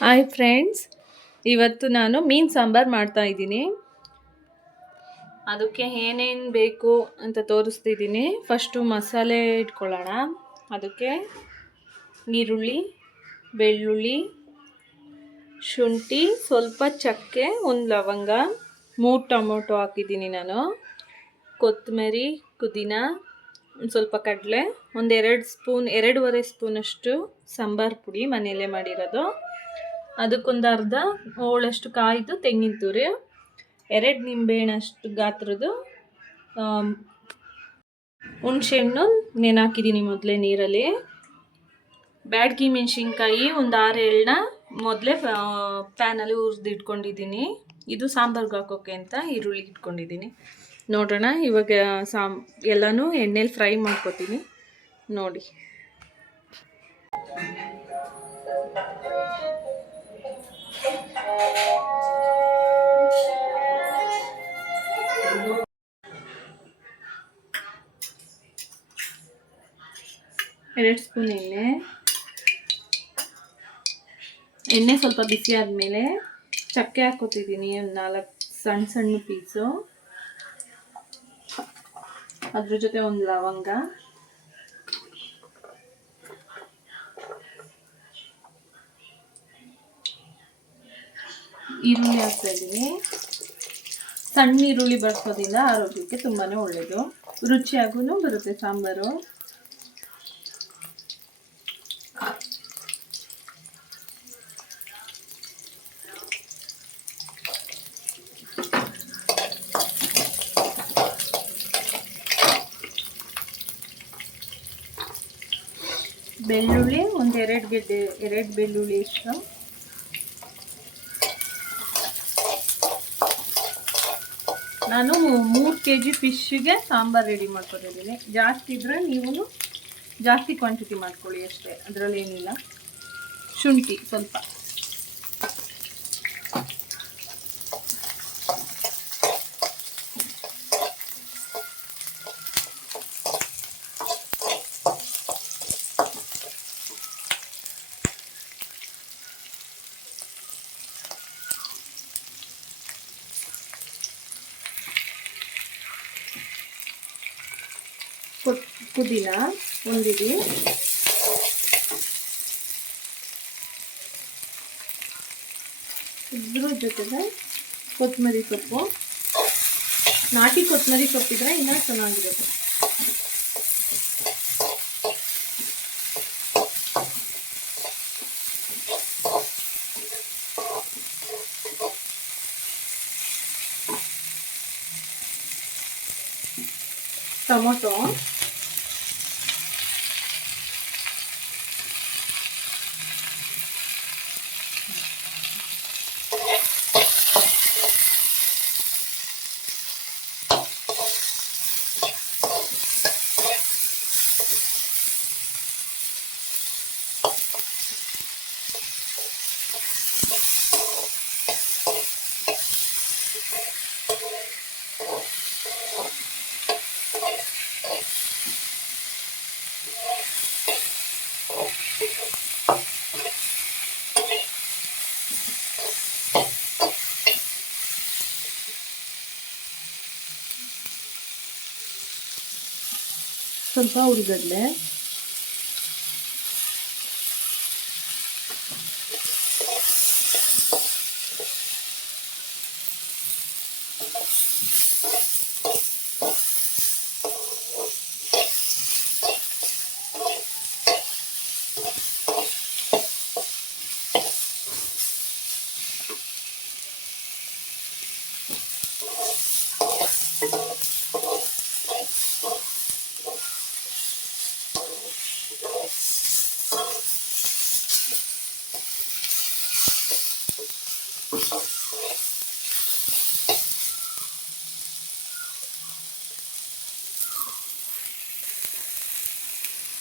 Hi friends ಇವತ್ತು ನಾನು ಮೀನು ಸಾಂಬಾರು ಮಾಡ್ತಾ ಇದ್ದೀನಿ. ಅದಕ್ಕೆ ಏನೇನು ಬೇಕು ಅಂತ ತೋರಿಸ್ತಿದ್ದೀನಿ. ಫಸ್ಟು ಮಸಾಲೆ ಇಟ್ಕೊಳ್ಳೋಣ. ಅದಕ್ಕೆ ಈರುಳ್ಳಿ, ಬೆಳ್ಳುಳ್ಳಿ, ಶುಂಠಿ, ಸ್ವಲ್ಪ ಚಕ್ಕೆ, ಒಂದು ಲವಂಗ, ಮೂರು ಟೊಮೊಟೊ ಹಾಕಿದ್ದೀನಿ ನಾನು. ಕೊತ್ತಂಬರಿ ಪುದೀನ, ಒಂದು ಸ್ವಲ್ಪ ಕಡಲೆ ಒಂದೆರಡು ಸ್ಪೂನ್, ಎರಡೂವರೆ ಸ್ಪೂನಷ್ಟು ಸಾಂಬಾರು ಪುಡಿ ಮನೆಯಲ್ಲೇ ಮಾಡಿರೋದು. ಅದಕ್ಕೊಂದು ಅರ್ಧ ಹೋಳಷ್ಟು ಕಾಯ್ದು ತೆಂಗಿನ ತುರಿ, ಎರಡು ನಿಂಬೆಹಣ್ಣಷ್ಟು ಗಾತ್ರದ್ದು ಹುಣ್ಸೆಹಣ್ಣು ನೆನಾಕಿದ್ದೀನಿ ಮೊದಲೇ ನೀರಲ್ಲಿ. ಬ್ಯಾಡ್ಗಿ ಮೆಣಸಿನ್ಕಾಯಿ ಒಂದು ಆರು ಎಳ್ಳನ್ನ ಮೊದಲೇ ಪ್ಯಾನಲ್ಲಿ ಇಟ್ಕೊಂಡಿದ್ದೀನಿ. ಇದು ಸಾಂಬಾರ್ಗೆ ಹಾಕೋಕೆ ಅಂತ ಈರುಳ್ಳಿ ಇಟ್ಕೊಂಡಿದ್ದೀನಿ. ನೋಡೋಣ, ಇವಾಗ ಸಾಂ, ಎಲ್ಲನೂ ಎಣ್ಣೆಲಿ ಫ್ರೈ ಮಾಡ್ಕೊತೀನಿ. ನೋಡಿ. ಎರಡು ಸ್ಪೂನ್ ಎಣ್ಣೆ ಎಣ್ಣೆ ಸ್ವಲ್ಪ ಬಿಸಿ ಆದಮೇಲೆ ಚಕ್ಕೆ ಹಾಕೋತಿದ್ದೀನಿ ಒಂದು ನಾಲ್ಕು ಸಣ್ಣ ಸಣ್ಣ ಪೀಸು ಅದ್ರ ಜೊತೆ ಒಂದು ಲವಂಗ. ಈರುಳ್ಳಿ ಹಾಕ್ತಾ ಇದ್ದೀನಿ ಸಣ್ಣ ಈರುಳ್ಳಿ ಬಳಸೋದ್ರಿಂದ ಆರೋಗ್ಯಕ್ಕೆ ತುಂಬಾ ಒಳ್ಳೆಯದು ರುಚಿಯಾಗೂ ಬರುತ್ತೆ ಸಾಂಬಾರು. ಬೆಳ್ಳುಳ್ಳಿ, ಒಂದು ಎರಡು ಗೆಡ್ಡೆ, ಎರಡು ಬೆಳ್ಳುಳ್ಳಿ ಇಷ್ಟು. ನಾನು ಮೂರು ಕೆ ಜಿ ಫಿಶ್ಗೆ ಸಾಂಬಾರು ರೆಡಿ ಮಾಡ್ಕೊಂಡಿದ್ದೀನಿ. ಜಾಸ್ತಿ ಇದ್ದರೆ ನೀವು ಜಾಸ್ತಿ ಕ್ವಾಂಟಿಟಿ ಮಾಡ್ಕೊಳ್ಳಿ ಅಷ್ಟೇ. ಅದರಲ್ಲಿ ಏನಿಲ್ಲ ಶುಂಠಿ ಸ್ವಲ್ಪ. ಪುದೀನ ಒಂದಿದೆ ಇದ್ರ ಜೊತೆಗೆ ಕೊತ್ತಂಬರಿ ಸೊಪ್ಪು. ನಾಟಿ ಕೊತ್ತಂಬರಿ ಸೊಪ್ಪಿದ್ರೆ ಇನ್ನೂ ಚೆನ್ನಾಗಿರುತ್ತೆ. ಟೊಮೊಟೊ. ಸ್ವಲ್ಪ ಹುರಿಗಡಲೆ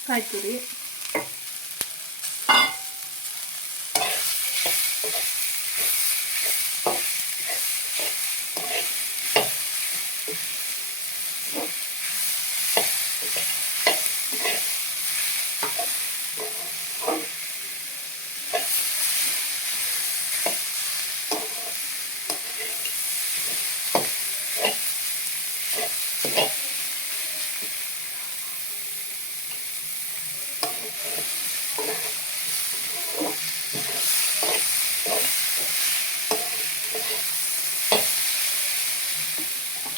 I to it.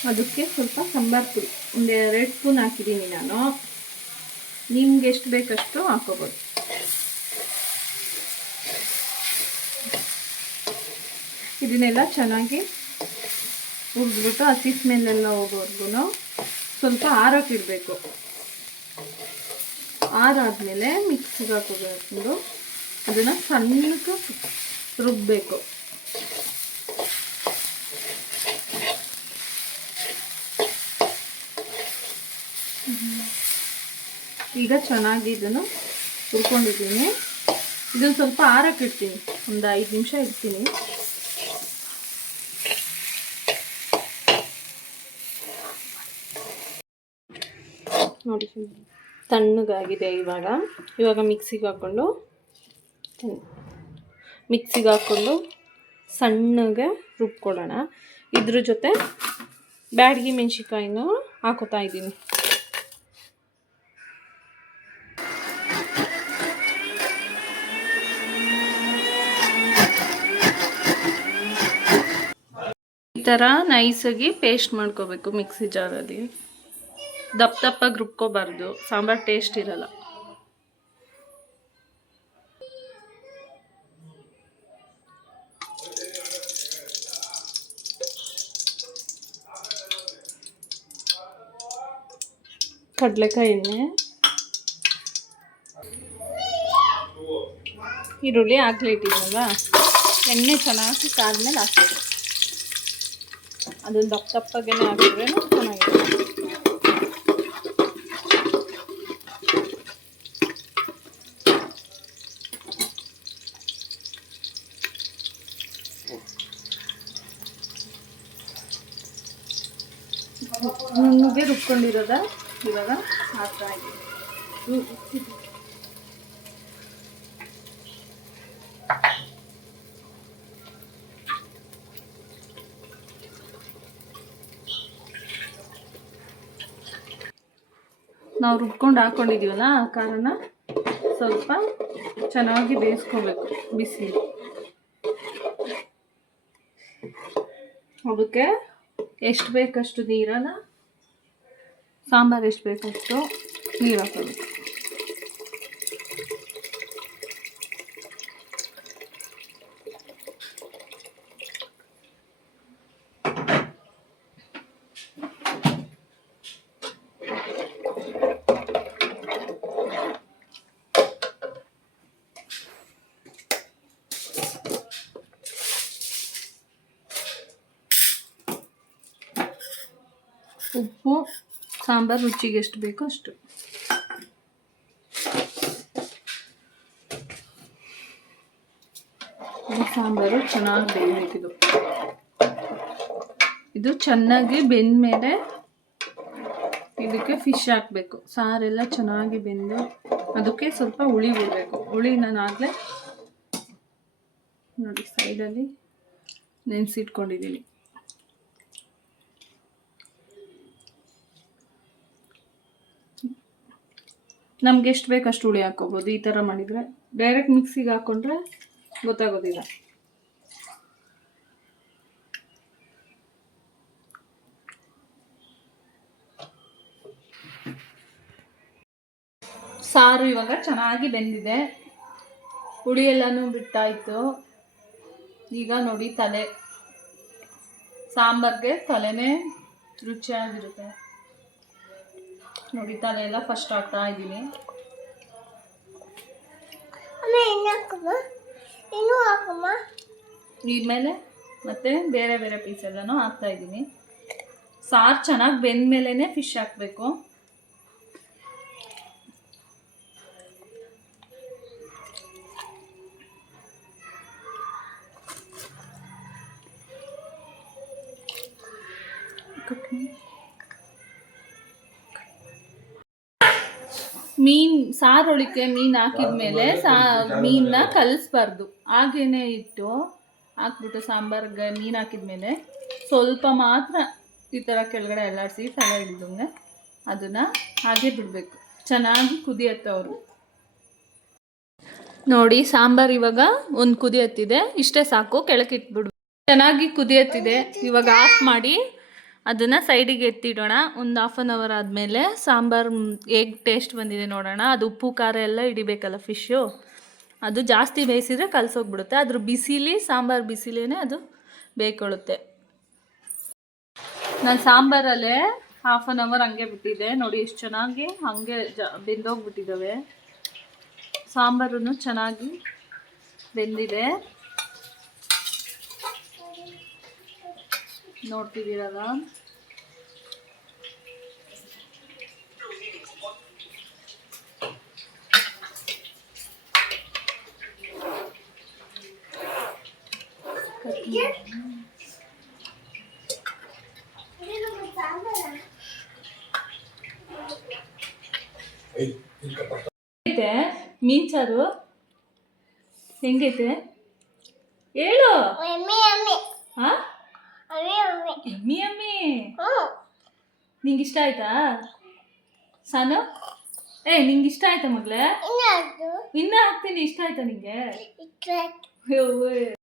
ಅದಕ್ಕೆ ಸ್ವಲ್ಪ ಸಾಂಬಾರು ಪುಡಿ. ಒಂದು ಎರಡು ಸ್ಪೂನ್ ಹಾಕಿದ್ದೀನಿ ನಾನು. ನಿಮ್ಗೆ ಎಷ್ಟು ಬೇಕಷ್ಟು ಹಾಕೋಬೋದು. ಇದನ್ನೆಲ್ಲ ಚೆನ್ನಾಗಿ ಹುರಿದ್ಬಿಟ್ಟು ಹಸಿ ಸ್ಮೆಲ್ಲೆಲ್ಲ ಹೋಗೋವರೆಗೂ ಸ್ವಲ್ಪ ಆರೋಕ್ಕಿಡಬೇಕು ಆರಾದ್ಮೇಲೆ ಮಿಕ್ಸಿಗೆ ಹಾಕೋಬೇಕು ಅದನ್ನು ಸಣ್ಣಕ್ಕೆ ರುಬ್ಬಬೇಕು ಈಗ ಚೆನ್ನಾಗಿ ಇದನ್ನು ಹುರ್ಕೊಂಡಿದ್ದೀನಿ. ಇದನ್ನು ಸ್ವಲ್ಪ ಆರಕ್ಕೆ ಇಡ್ತೀನಿ. ಒಂದು ಐದು ನಿಮಿಷ ಇಡ್ತೀನಿ. ನೋಡಿ ತಣ್ಣಗಾಗಿದೆ ಇವಾಗ. ಇವಾಗ ಮಿಕ್ಸಿಗೆ ಹಾಕ್ಕೊಂಡು ಮಿಕ್ಸಿಗೆ ಹಾಕ್ಕೊಂಡು ಸಣ್ಣಗೆ ರುಬ್ಕೊಳ್ಳೋಣ. ಇದ್ರ ಜೊತೆ ಬ್ಯಾಡಗಿ ಮೆಣಸಿಕಾಯಿನೂ ಹಾಕೋತಾ ಇದ್ದೀನಿ. ಥರ ನೈಸಾಗಿ ಪೇಸ್ಟ್ ಮಾಡ್ಕೋಬೇಕು ಮಿಕ್ಸಿ ಜಾರಲ್ಲಿ ದಪ್ಪ ದಪ್ಪಾಗಿ ರುಬ್ಕೋಬಾರ್ದು. ಸಾಂಬಾರು ಟೇಸ್ಟ್ ಇರಲ್ಲ. ಕಡಲೆಕಾಯಿ ಎಣ್ಣೆ. ಈರುಳ್ಳಿ ಹಾಕ್ಲಿ ಇಟ್ಟಿದ್ನಲ್ವಾ ಎಣ್ಣೆ ಚೆನ್ನಾಗಿ ಕಾದ್ಮೇಲೆ ಹಾಕ್ಬೇಕು. ಅದನ್ನು ದಪ್ಪ ದಪ್ಪಗೆ ಹಾಕಿದ್ರೆ ಚೆನ್ನಾಗಿರುತ್ತೆ. ನುಣ್ಣಗೆ ರುಬ್ಕೊಂಡಿರೋದ ಇವಾಗ? ಹಾಕ್ತಾ ಇದ್ದೀನಿ ನಾವು ರುಬ್ಕೊಂಡು ಹಾಕ್ಕೊಂಡಿದ್ದೀವಲ್ಲ ಆ ಕಾರಣ ಸ್ವಲ್ಪ ಚೆನ್ನಾಗಿ ಬೇಯಿಸ್ಕೋಬೇಕು, ಬಿಸಿ. ಅದಕ್ಕೆ ಎಷ್ಟು ಬೇಕಷ್ಟು ನೀರನ್ನು? ಸಾಂಬಾರು ಎಷ್ಟು ಬೇಕಷ್ಟು ನೀರು ಹಾಕೋಬೇಕು ಉಪ್ಪು, ಸಾಂಬಾರು ರುಚಿಗೆ ಎಷ್ಟು ಬೇಕೋ ಅಷ್ಟು. ಸಾಂಬಾರು ಚೆನ್ನಾಗಿ ಬೇಯಬೇಕಿದು ಇದು ಚೆನ್ನಾಗಿ ಬೆಂದ ಮೇಲೆ ಇದಕ್ಕೆ ಫಿಶ್ ಹಾಕಬೇಕು. ಸಾರೆಲ್ಲ ಚೆನ್ನಾಗಿ ಬೆಂದು ಅದಕ್ಕೆ ಸ್ವಲ್ಪ ಹುಳಿ ಬಿಡಬೇಕು ಹುಳಿ ನಾನು ಆಗಲೇ ನೋಡಿ ಸೈಡಲ್ಲಿ ನೆನೆಸಿಟ್ಕೊಂಡಿದ್ದೀನಿ ನಮ್ಗೆ ಎಷ್ಟು ಬೇಕು ಅಷ್ಟು ಹುಳಿ ಹಾಕ್ಕೋಬೋದು. ಈ ಥರ ಮಾಡಿದರೆ ಡೈರೆಕ್ಟ್ ಮಿಕ್ಸಿಗೆ ಹಾಕ್ಕೊಂಡ್ರೆ ಗೊತ್ತಾಗೋದಿಲ್ಲ. ಸಾರು ಇವಾಗ ಚೆನ್ನಾಗಿ ಬೆಂದಿದೆ. ಹುಳಿ ಎಲ್ಲನೂ ಬಿಟ್ಟಾಯಿತು. ಈಗ ನೋಡಿ ತಲೆ. ಸಾಂಬಾರ್ಗೆ ತಲೆನೇ ರುಚಿಯಾಗಿರುತ್ತೆ. ನೋಡಿ ತಲೆ ಎಲ್ಲ ಫಸ್ಟ್ ಹಾಕ್ತಾ ಇದ್ದೀನಿ ಇದ್ಮೇಲೆ ಮತ್ತೆ ಬೇರೆ ಬೇರೆ ಪೀಸ್ ಎಲ್ಲನೂ ಹಾಕ್ತಾ ಇದ್ದೀನಿ. ಸಾರು ಚೆನ್ನಾಗಿ ಬೆಂದ ಮೇಲೇ ಫಿಶ್ ಹಾಕಬೇಕು. ಮೀನ್ ಸಾರೊಳಿಕೆ ಮೀನ್ ಹಾಕಿದ್ಮೇಲೆ ಸಾ ಮೀನ್ನ ಕಲಿಸ್ಬಾರ್ದು. ಹಾಗೇನೆ ಇಟ್ಟು ಹಾಕ್ಬಿಟ್ಟು ಸಾಂಬಾರ್ಗೆ ಮೀನು ಹಾಕಿದ್ಮೇಲೆ ಸ್ವಲ್ಪ ಮಾತ್ರ ಈ ಥರ ಕೆಳಗಡೆ ಅಲ್ಲಾಡಿಸಿ ತಲೆ ಹಿಡಿದಂಗೆ ಅದನ್ನ ಹಾಗೆ ಬಿಡಬೇಕು. ಚೆನ್ನಾಗಿ ಕುದಿಯತ್ತೆ ಅವರು ನೋಡಿ ಸಾಂಬಾರ್ ಇವಾಗ ಒಂದು ಕುದಿಯತ್ತಿದೆ. ಇಷ್ಟೇ ಸಾಕು ಕೆಳಕ್ಕೆ ಇಟ್ಬಿಡ್ಬೇಕು. ಚೆನ್ನಾಗಿ ಕುದಿಯತ್ತಿದೆ. ಇವಾಗ ಆಫ್ ಮಾಡಿ ಅದನ್ನು ಸೈಡಿಗೆ ಎತ್ತಿಡೋಣ. ಒಂದು ಹಾಫ್ ಆನ್ ಅವರ್ ಆದಮೇಲೆ ಸಾಂಬಾರು ಹೇಗೆ ಟೇಸ್ಟ್ ಬಂದಿದೆ ನೋಡೋಣ. ಅದು ಉಪ್ಪು, ಖಾರ ಎಲ್ಲ ಹಿಡಿಬೇಕಲ್ಲ ಫಿಶ್ಶು ಅದು ಜಾಸ್ತಿ ಬೇಯಿಸಿದ್ರೆ ಕಲಸೋಗ್ಬಿಡುತ್ತೆ. ಅದ್ರ ಬಿಸಿಲಿ, ಸಾಂಬಾರು ಬಿಸಿಲೇ ಅದು ಬೇಯ್ಕೊಳ್ಳುತ್ತೆ ನಾನು ಸಾಂಬಾರಲ್ಲೇ ಹಾಫ್ ಆನ್ ಅವರ್ ಹಂಗೆ ಬಿಟ್ಟಿದ್ದೆ. ನೋಡಿ ಎಷ್ಟು ಚೆನ್ನಾಗಿ ಹಂಗೆ ಜ, ಬೆಂದೋಗ್ಬಿಟ್ಟಿದ್ದಾವೆ. ಸಾಂಬಾರು ಚೆನ್ನಾಗಿ ಬೆಂದಿದೆ. ನೋಡ್ತಿದ್ದೀರಲ್ಲ? ಮೀನ್ಸಾರು? ಮೀನ್ ಸಾರು ಹೆಂಗೈತೆ ಹೇಳು ಹಾ ಎಮ್ಮಿ ಎಮ್ಮಿ. ನಿಂಗೆ ಇಷ್ಟ ಆಯ್ತಾ? ಸಾನು? ಏ ನಿಂಗೆ ಇಷ್ಟ ಆಯ್ತಾ ಮಗ್ಳೆ? ಇನ್ನ ಹಾಕ್ತೀನಿ ಇಷ್ಟ ಆಯ್ತಾ ನಿಂಗೆ?